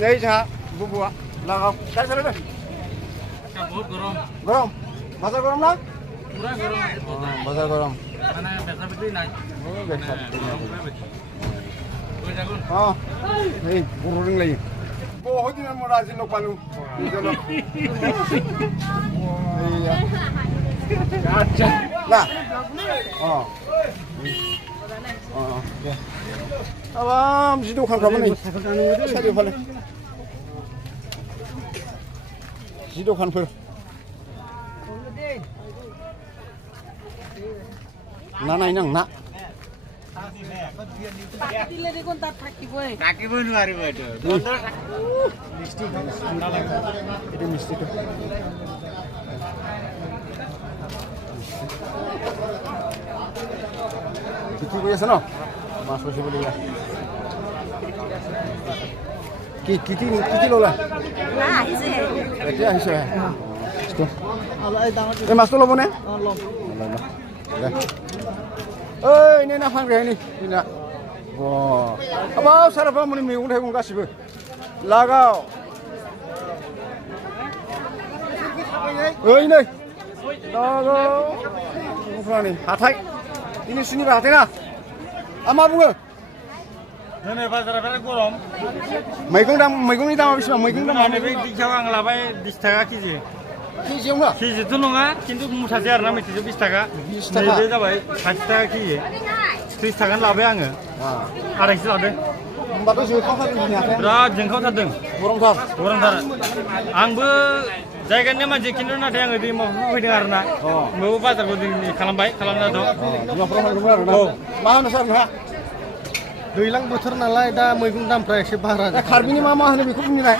Đây chả, bubua, là không? Cái sao đấy? बहुत गरम Gồm, bazar gồm lắm? पूरा गरम Bazar gồm. মানে বেচা বিক্রি নাই কই যাগুন Hey, burung lagi. বহুত দিন মই আজি লগ পালো iya aja lah abam ji दखानफ्राबो नै सारियाव फाले ji दखानफोर ना नायनां ना পাতিলে দেখোন তাত থাকিবই থাকিবই নোৱাৰিব এইটো মিষ্টি ঠাণ্ডা লাগে এইটো মিষ্টিটো বিক্ৰী কৰি আছে ন মাছ বেচিবলগীয়া কি কি কি কি ল'লা এতিয়া আহিছে এই মাছটো ল'বনে ओइ नै ना फानग्राया नै ना अ हाबाब साराफा माने मैगं थाइगं गासिबो लागाव ओइ नै लागाव मैगंफ्रानि हाथाय दिनै सुनिबार हाथाय ना मा बुङो दिनै बाजारा बिराद गरम मैगंनि दामा बेसेबां मैगंनि दामा बे दिंखियाव आं लाबाय 20 टाका केजि केजियावनो केजिथ' नङा खिन्थु मुथासे आरोना मैथ्रुजों 20 टाका 20 टाका बे जाबाय 60 टाका केजि 30 टाकानि लाबाय आङो आरायसो लादों होमबाथ' जोखावथारदों दिनै हाथाया बिराद जोंखावथारदों गरमथार आंबो जायगानि मानसि खिन्थु नाथाय आङो दैमायाव फैदों आरोना होमबाबो बाजारखौ दिनै खालामनायाथ' बिमाफ्राव थांदोंमोन आरोना मा होनो सार नोंहा दैलां बोथोर नालाय दा मैगं दामफ्रा एसे बारा खारबिनि मा होनो बेखौ बुंनाय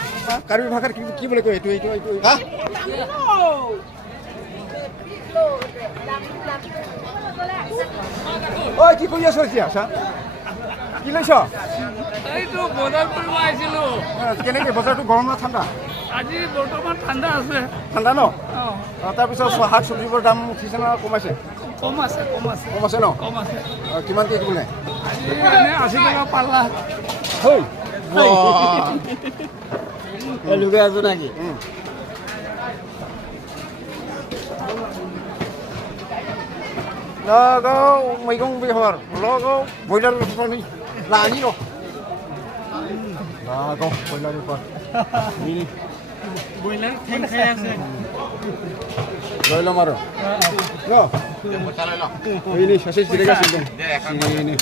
खारबि भाषार কি বলে কয় এইটো হা ওই কি কৰি আছ এতিয়া আছা কি লৈছ এইটো বজাৰ কৰিব আহিছিলো কেনেকে বজাৰটো গৰম না ঠাণ্ডা আজি বৰ্তমান ঠাণ্ডা আছে ঠাণ্ডা ন তাৰপিছত শাক চব্জিবোৰ দাম উঠিছে না কমাইছে কম আছে ন কম আছে কিমান কি বোলে এনে 80 টাকা পাল্লা হই লুগে আছো নাকি लगाव मैगं बेहर लगाव बयलार बेफोरनि लानि र' लगाव बयलार बेफोर বইলার ঠেং খাই আছে লৈ ল'ম আৰু ओइनै सासे जिरायगासिनो दं सिरिनो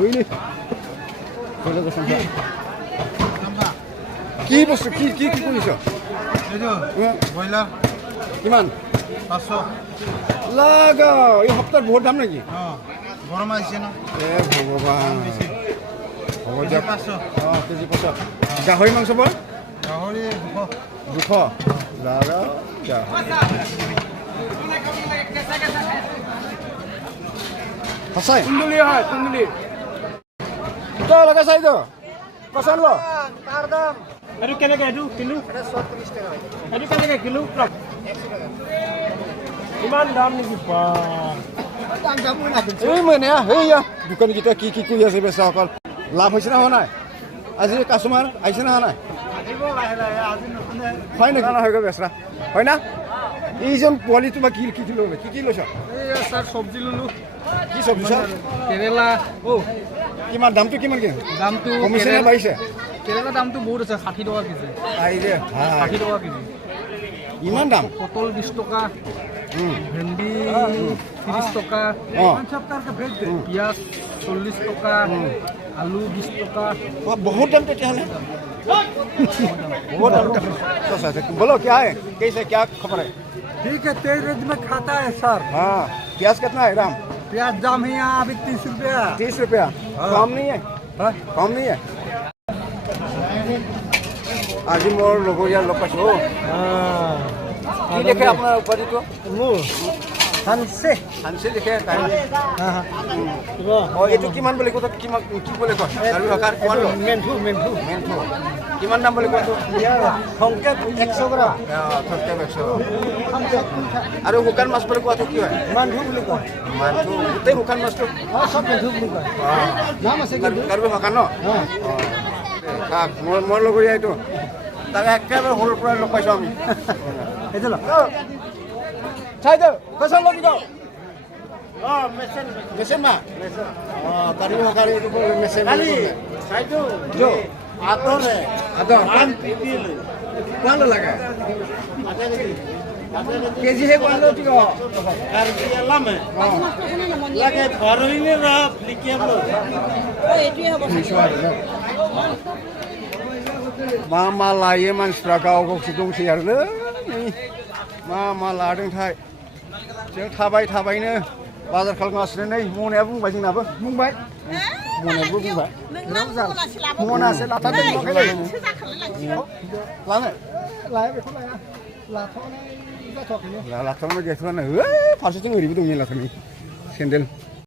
ओइनै কি বস্তু কি কি কি কৰিছ এইটো ব্ৰইলাৰ কিমান 500 লাগাও এই সপ্তাহত বহুত দাম নেকি গৰম আহিছে ন ভগৱান হ'ব দিয়ক 500 কেজি 500 গাহৰি মাংস বৰ গাহৰি 200 লাগাও সঁচাই কুন্দুলি হয় কুন্দুলি তো লগাইছা এইটো পচন্দ ল তাৰ দাম এইটো কেনেকৈ এইটো কিলো এটা 37 টাকা এইটো কেনেকৈ কিলো ইমান দাম নেকি বা দাম মই নাকিছো এই মানে হেয়া দোকানকেইটা কি কি কৰি আছে বেচাসকল লাভ হৈছে না হোৱা নাই আজি কাষ্টমাৰ আহিছে না হোৱা নাই আহিব লাহে লাহে আজি নতুন হয় নেকি হৈ গ'ল বেচৰা হয় না এইজন পোৱালিটো বা কি কি ল'লে কি লৈছ এই স্যাৰ সবজি ললো কি চব্জি ছাৰ কেৰেলা কিমান দামটো কিমান কি দামটো কমিছে নে বাঢ়িছে কেৰেলা দামটো বহুত আছে 60 টকা কেজি আহি দে 60 টকা কেজি ইমান দাম পটল 20 টকা ভেন্ডি 30 টকা পিঁয়াজ 40 টকা আলু 20 টকা बहुत दाम तेতিয়াহ'লে बहुत दाम बोलो क्या है कैसे क्या खबर है ठीक है तेज रेट में खाता है सर हाँ प्याज कितना है दाम प्याज दाम है यहाँ अभी 30 रुपया 30 रुपया कम नहीं है कम नहीं है আজি মোৰ লগৰীয়া লগ পাইছোঁ কি দেখে আপোনাৰ উপাধিটো মোৰ হানছে হানছে দেখে এইটো কিমান বুলি কয় কিমান কি বুলি কয় আৰু ভাষাৰ কোৱাটো মেন্থু কিমান দাম বুলি কোৱাটো সংকেত 100 গ্ৰাম সংকেত 100 আৰু শুকান মাছ বুলি কোৱাটো কি হয় মানধু বুলি কয় মানধু গোটেই শুকান মাছটো সব মেন্থু বুলি কয় নাম আছে কাৰ্বি ভাষা ন থাক মই লৈ গৈ এইটো তাক একেবাৰে সৰুৰ পৰাই লগ পাইছোঁ আমি এইটো ল চাই দে কৈছা লগ দিওঁ মেচিন মা গাড়ী এইটো মেচিন চাইটো যো আতরে আদৰ আন পিপিল কোৱালো লাগে আতে কেজিহে কোৱালো ঠিক কাৰবিয়া লামে অঁ লাগে ফৰইনে ৰা ফ্লিকেবল এইটোৱে হ'ব मा मा लायो मानसिफ्रा गाव गावसो दंसै आरोलै मा मा लादोंथाय जों थाबायनो बाजार खालामगासिनो नै मनाया बुंबाय जोंनाबो बुंबाय मनायाबो बुंबाय मनासो लाथारदों लानो लाया बेखौ लाया लाथ'नाय जाथ'वाखैनो लाथारनाय गैथ'आनो फारसेथिं ओरैबो दं मेरलाथार नै सेन्देल